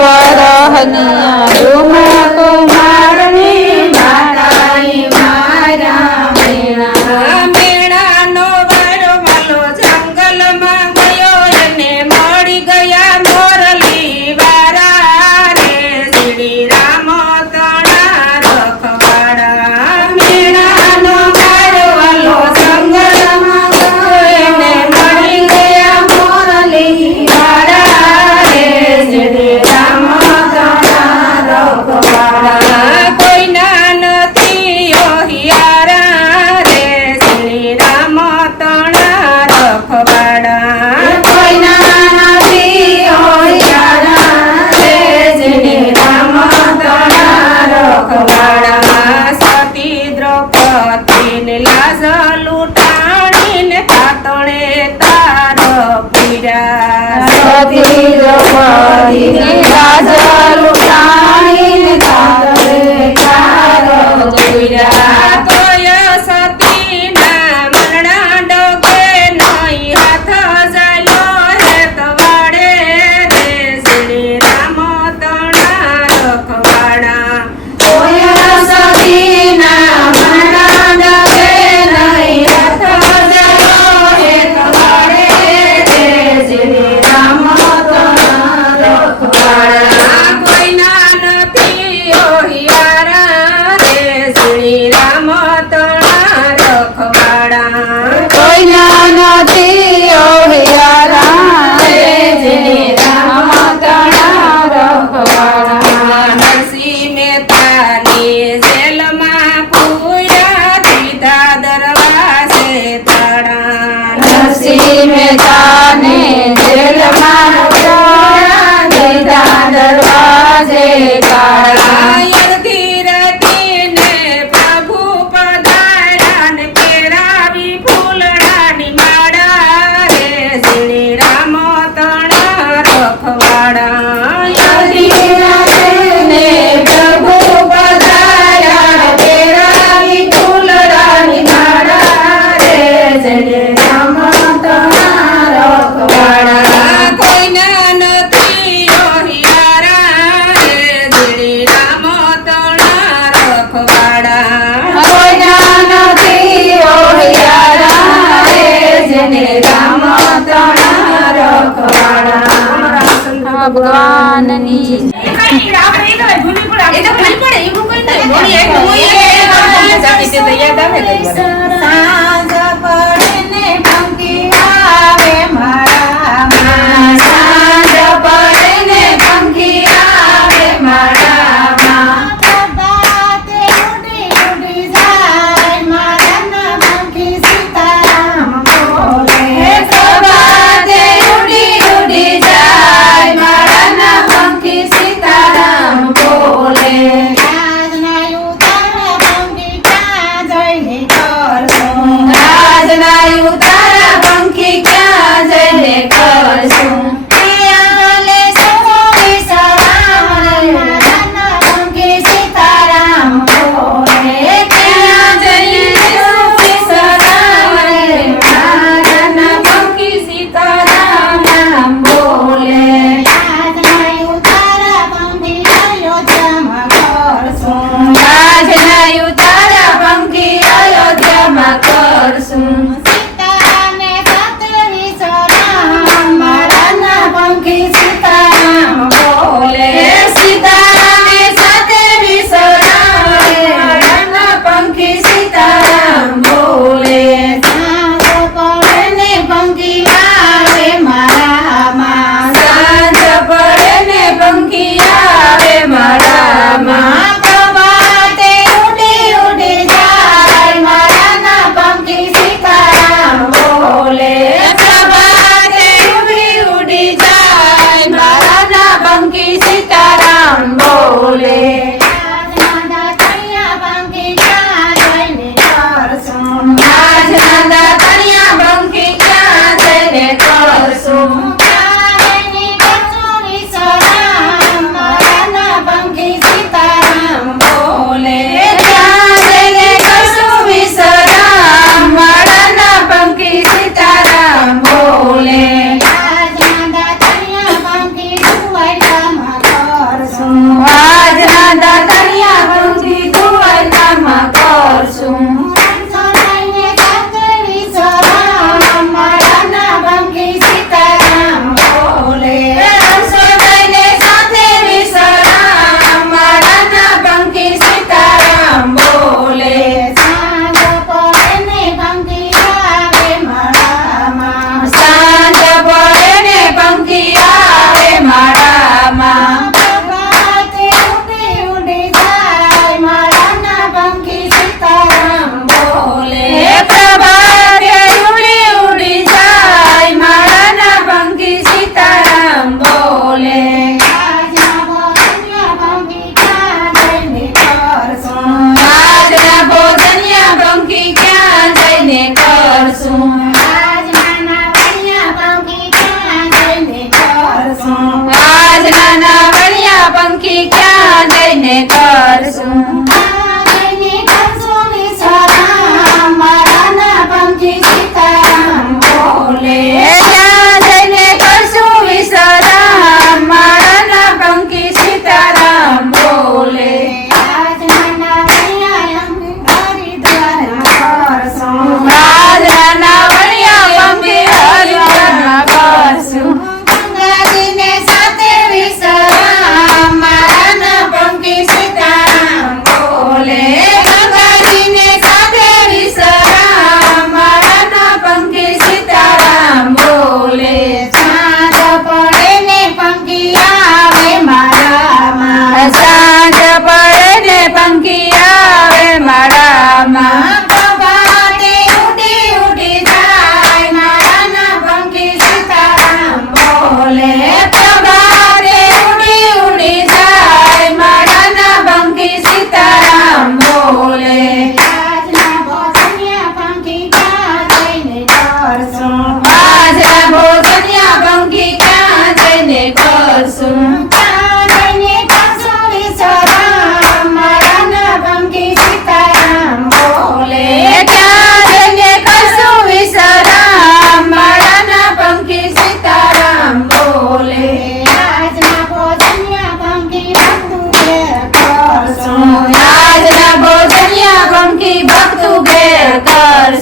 વરહનિયા ધૂમ કુમારની માતાઈ મારા મેણા મેણાનો વારો વાલો જંગલમાં ગયો એને મળી ગયા મોરલી વારા રે શ્રી રામ તણા રખવાડા મેણાનો વારો વાલો જંગલમાં ગયો એને મળી ગયા મોરલી વારા રે શ્રી રામ તણા રખવાડા કોઈના નથી ઓહિયારા રે શ્રી રામ તણા રખવાડા કોઈના નથી ઓહિયારા રે શ્રી રામ તણા રખવાડા સતી દ્રૌપદીને લાજ લૂંટાણીને કાતણે તાર પીડા સતી દ્રૌપદીની લાજ લૂંટાણીને કાતરે તાર પીડા તોય સતીના મરણા ડગે નહીં હાથ જાયો હે તવાડે રે શ્રી રામ તણા રખવાડા તોય સતીના મરણા ડગે નહીં હાથ જાયો હે તવાડે રે શ્રી રામ તણા રખવાડા કોઈના નથી ઓહિયારા રે શ્રી રામ તણા રખવાડા કોઈના નથી ઓહિયારા રે શ્રી રામ તણા રખવાડા નરસિંહ મહેતાની જેલમાં પૂર્યા દીધા દરવાજે તણા નરસિંહ મહેતાને જેલમાં પૂર્યા દીધા દરવાજે તાળા ધીરતીને પ્રભુ પધાર્યા ને પહેરાવી ફૂલડાની માળા રે શ્રી રામ તણા રખવાડા ધીરતીને પ્રભુ પધાર્યા પહેરાવી ફૂલડાની માળા રે શ્રી રામ તણા રખવાડા કોઈના નથી ઓહિયારા રે શ્રી રામ તણા રખવાડા કોઈના નથી ઓહિયારા રે જેને રામ તણા રખવાડા ભગવાનની સાંજ પડે ને પંખી આવે મારામાં સાંજ પડે ને પંખી આવે મારામાં પ્રભાતે ઉડી ઉડી જાય મારાના પંખી સીતારામ બોલે પ્રભાતે ઉડી ઉડી જાય મારાના પંખી સીતારામ બોલે આજના ઉતારા પંખી ક્યાં જઈને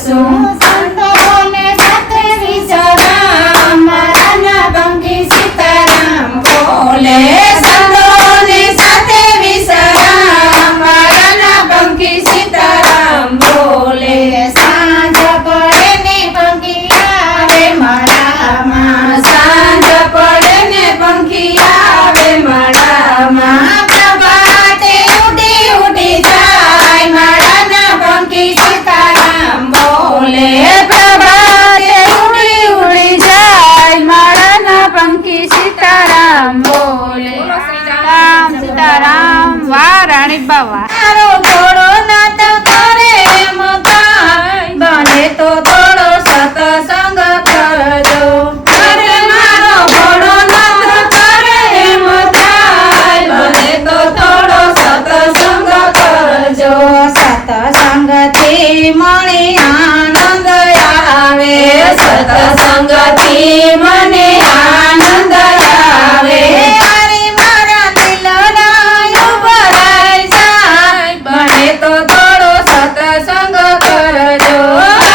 શું સંતોને સાથે વિચારા મારા બંકી સીતારામ બોલે સંતોને સાથે વિચારા મારા બંકી સીતારામ બોલે સાંજ પડે ને બંકી આવે માળામાં સાંજ પડે ને બંકી આવે માળામાં પ્રભાતે ઉડી ઉડી જાય માળાના બંકી સીતારામ બોલે પ્રભાતે ઉડી ઉડી જાય માળાના બંકી સીતારામ બોલે રામ સીતારામ વાહ રાણી બાવા મારો ઘોડો નાત કરે એમ થાય બને તો થોડો સત્સંગ કરજો અરે મારો ઘોડો નાત કરે એમ થાય બને તો થોડો સત્સંગ કરજો સત્સંગથી મણી આનંદ આવે સત્સંગથી મને આનંદ આવે અરે મારા દિલના ભરાઈ જાય બને તો થોડો સત્સંગ કરજો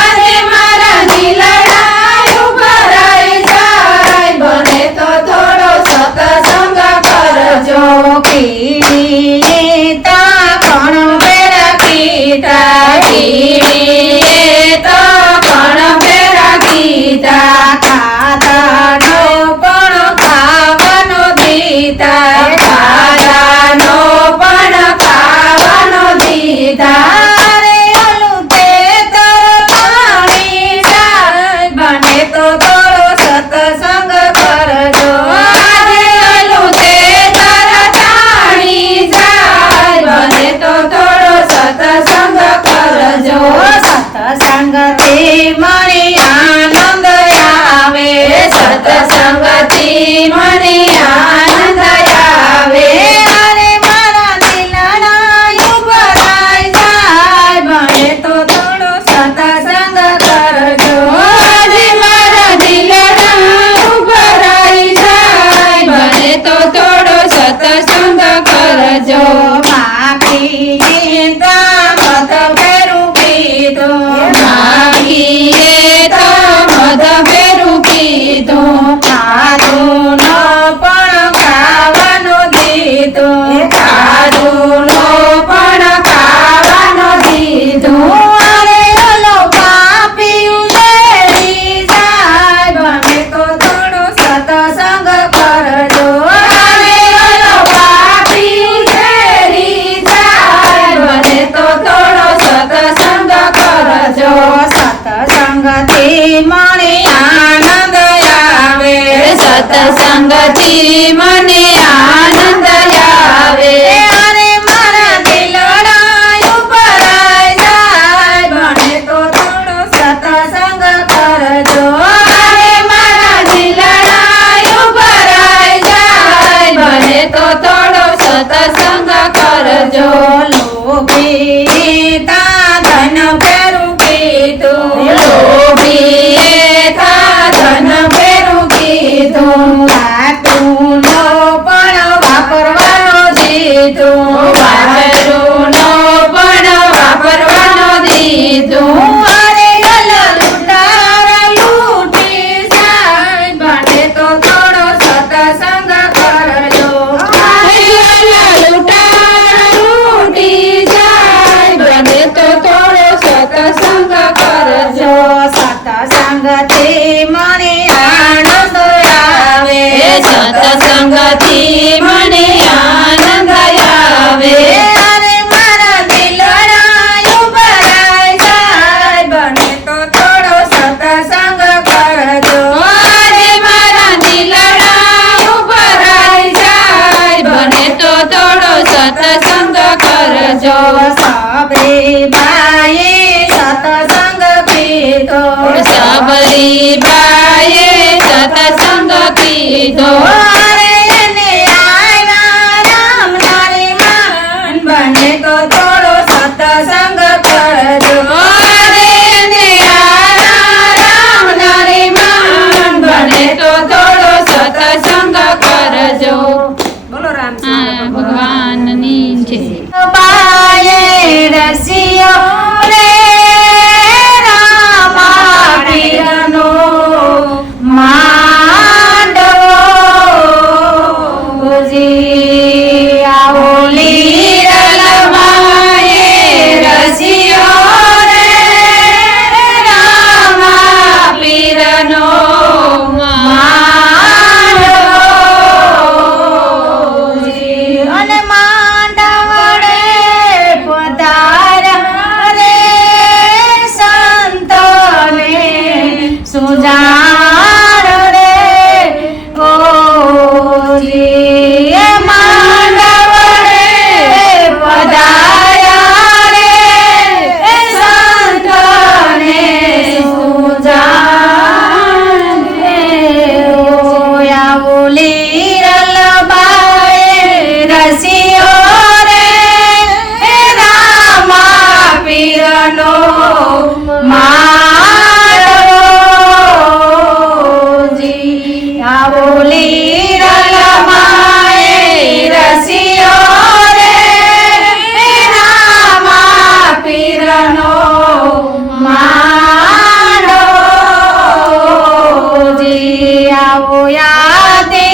અરે મારા દિલના ભરાઈ જાય બને તો થોડો સત્સંગ કરજો કીડી તા કોણ બેરા કીટા કીડી તા કોણ બેરા કીટા ખાધાનો પણ ખાવાનો દીધા ખાધાનો પણ ખાવાનો દીધા રે ઓલું તે તરફાણી જાય બને તો થોડો સત્સંગ કરજો અરે ઓલું તે તરફાણી જાય બને તો થોડો સત્સંગ કરજો સત્સંગથી મણી આનંદ આવે સત્સંગથી મણી આનંદ આવે અરે મારા દિલના ભરાઈ જાય બને તો થોડો સત્સંગ કરજો અરે મારા દિલના ભરાઈ જાય બને તો થોડો સત્સંગ કરજો માફી મત ફેરું કીધું માગીએ તો મત ફેરું કીધું ખાધું ન પણ ખાવાનો દીધું ખાધું ન પણ ખાવાનો દીધું અરે ઓલો પાપી ઉલેરી જાય બને તો થોડો સત્સંગ કરજો અરે ઓલો પાપી ઉલેરી જાય બને તો થોડો સત્સંગ કરજો સત્સંગથી મને આનંદ આવે સત્સંગથી મને આનંદ આવે અરે મારા દિલડા ભરાઈ જાય બને તો થોડો સત્સંગ કરજો અરે મારા દિલડા ભરાઈ જાય બને તો થોડો સત્સંગ કરજો લોભી તા ધન ફેરું કીધું લોભી તા ધન ફેરું કીધું ખાતું નો પણ પીરનો માંડવો જી આવો યાદે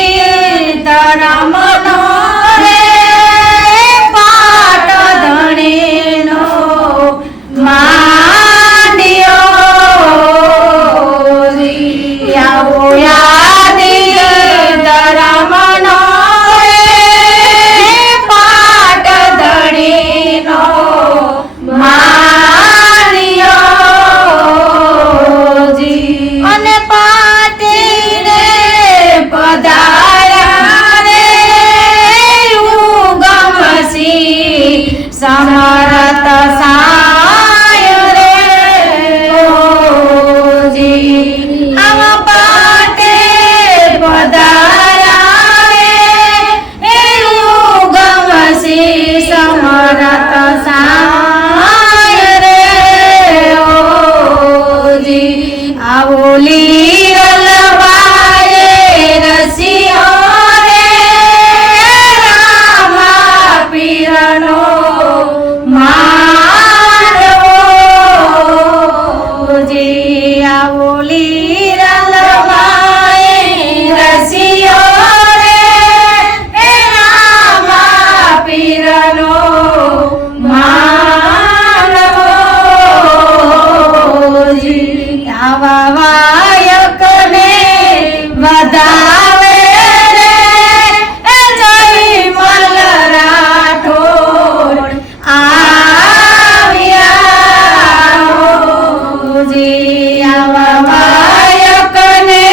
તરમનો રે પાટ ધણીનો માંડ્યો જી આવો યાદે તરમનો રે પાટ ધણીનો માંડ્યો જી અને પાટીને પધાર્યા રે ઉગમસી સમરત સાય રે ઓજી આવા પાટે પધાર્યા રે ઉગમસી સમરત સાય રે ઓજી આવો લીલવાએ રસિયો રે રામા પીરનો માંડવો જી આવો લીલવાએ રસિયો રે રામા પીરનો માંડવો જી આવા વાયકને વધાવે રે જયમલ રાઠોડ આવ્યા જી આવા વાયકને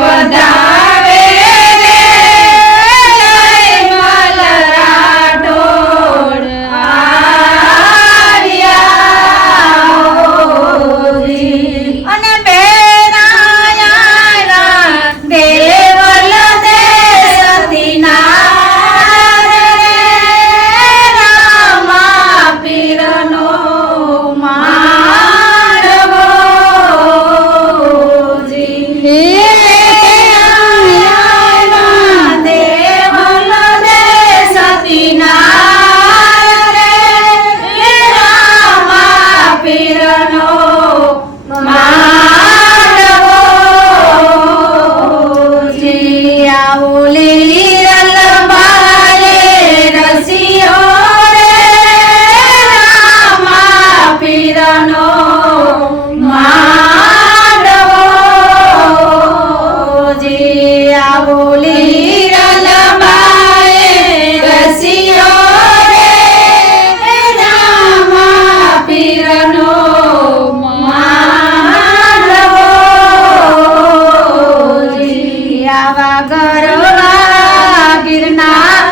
વધાવે રે જયમલ રાઠોડ આવ્યા જી અને બેરાયા દેવલ દેશતીના રે રામા પીરનો માંડવો જી દેવલ દેશતીના રે રામા પીરનો માંડવો જી આવો લીલવાએ રસિયો રે રામા પીરનો માંડવો જી આવો લીલવાએ રસિયો રે રામા પીરનો માંડવો જી આવા ગરવા ગિરનાર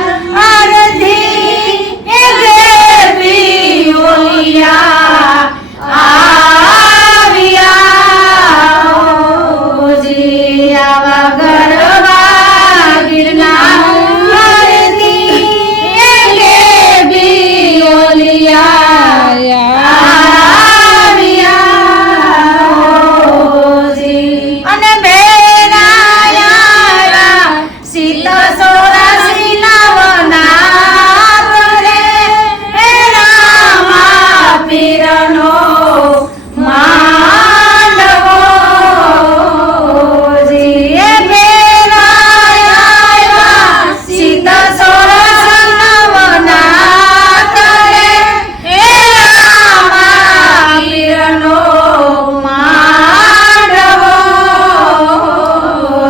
અરધી એ દેવી ઓલિયા આવ્યા જી આવા ગરવા ગિરનાર અરધી એ દેવી ઓલિયા આવ્યા અને બેરાયા સીત સોરાસી નવનાથ રે રામા પીરનો માંડવો જી બેરાયા સીત સોરાસી નવનાથ રે રામા પીરનો માંડવો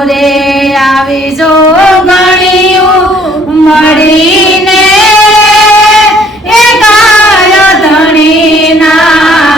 રે આવી જો ગણ્યું મળીને એ ગાય ધણીના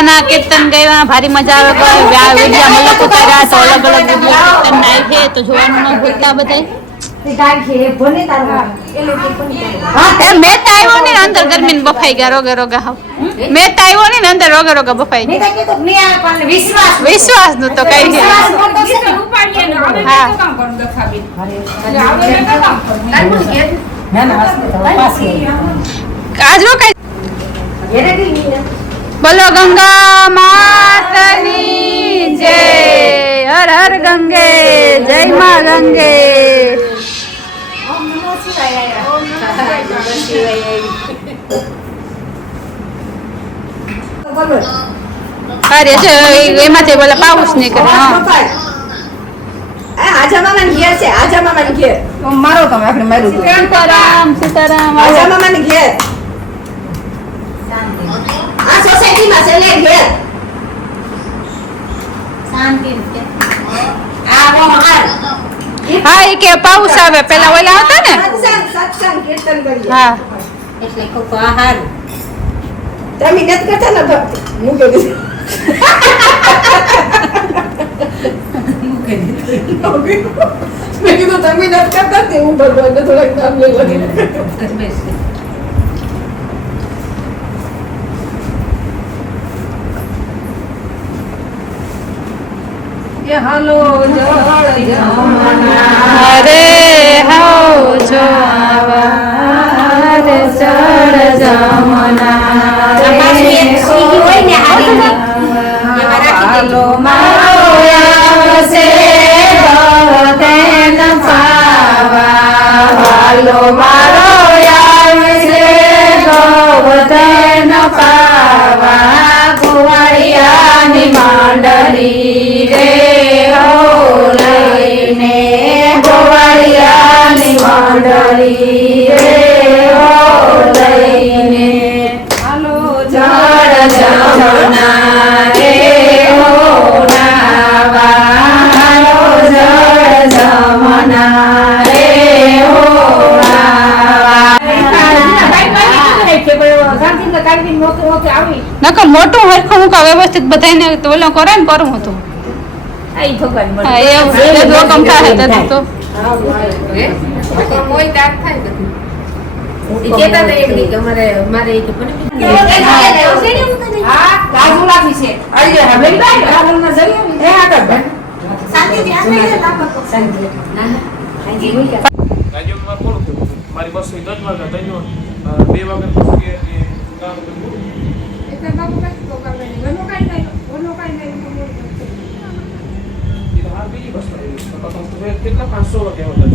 ભોલાના કીર્તન ગાયા, ભારી મજા આવે. વિડીયા મલક ઉતાર્યા તો અલગ અલગ વિડીયો કીર્તન ના છે તો જોવાનું ન ભૂલતા બધાય. તે ગાય છે એ ભલે તારું એ મેં તો આવ્યો ને અંદર ગરમીને બફાઈ ગયા રોગે રોગા હાવ. મેં તો આવ્યો ને અંદર રોગે રોગા બફાઈ મેં ગયા. કીધું મેં આ પણ વિશ્વાસ વિશ્વાસ નું તો કઈ છે. વિશ્વાસ કરતો છે ને. ઉપાડીએ ને હવે હા. મેં તો કામ કરું દખાબી હવે મેં તો કામ કરું તારું કે ના ના હસને પાછી આજ રોકાઈ. ઘેરે ગઈ ને. બોલો ગંગા માતની જય. હર હર ગંગે જય માં ગંગે. ઓમ નમો શિવાય. ઓમ નમો શિવાય. બોલો. અરે જો એમાંથી બોલા પાઉસ નીકળે. હા આજા મામાને ઘેર છે આજા મામાને ઘેર મારો તમે આપણે મારું સીતારામ સીતારામ. આજા મામાને ઘેર આ સોસાયટીમાં છે લે ઘેર શાંતિ છે. આ મોહન હા એ કે પાઉસ આવે પેલા ઓલા આવતા ને. સત્સંગ કીર્તન કરીએ હા એટલે કોકો આહાર તમે નથી કરતા ને ભક્તિ મૂકે દીધું મેં કીધું તમે નથી કરતા તે હું ભગવાનને થોડાક નામ લઈ લઉં હાલો અરે હાઉ જો આવા રે ચડ જમના પાછી એક સીગી હોય ને આની એમાં રાખી દે. મારો આવશે ભવતેન પાવા. હાલો મારો આવશે ભવતેન પાવા. ગોવાળિયાની માંડરી રે હો લઈને. ગોવાળિયાની માંડરી રે હો લઈને. હાલો જડ જમના રે હો નાવા. હાલો જડ જમના રે હો નકર મોટું હરખું મૂકા વ્યવસ્થિત બધાને તો ઓલો કરે ને કરું હતું. હા એવું જોકમ થાય તો કોઈ દાગ થાય બધું ઈ કહેતા હતા એક દી કે મારે ઈ કે મને હા રાજુ લાગી છે આજે હવે ભાઈ રાવણમાં જઈએ ને એ આગળ ભાઈ શાંતિથી આને લાપો. રાજ્યમાં મોડું થયું મારી બસ 10 વાગ્યા તઈનો 2 વાગ્યા પછી કે કામ કર્યું એટલે બાબુ કઈ તો કામ નહીં ગનો કાઈ નહીં એ તો હાર બીજી બસ આવી તો કેટલા 500 વાગ્યા હતા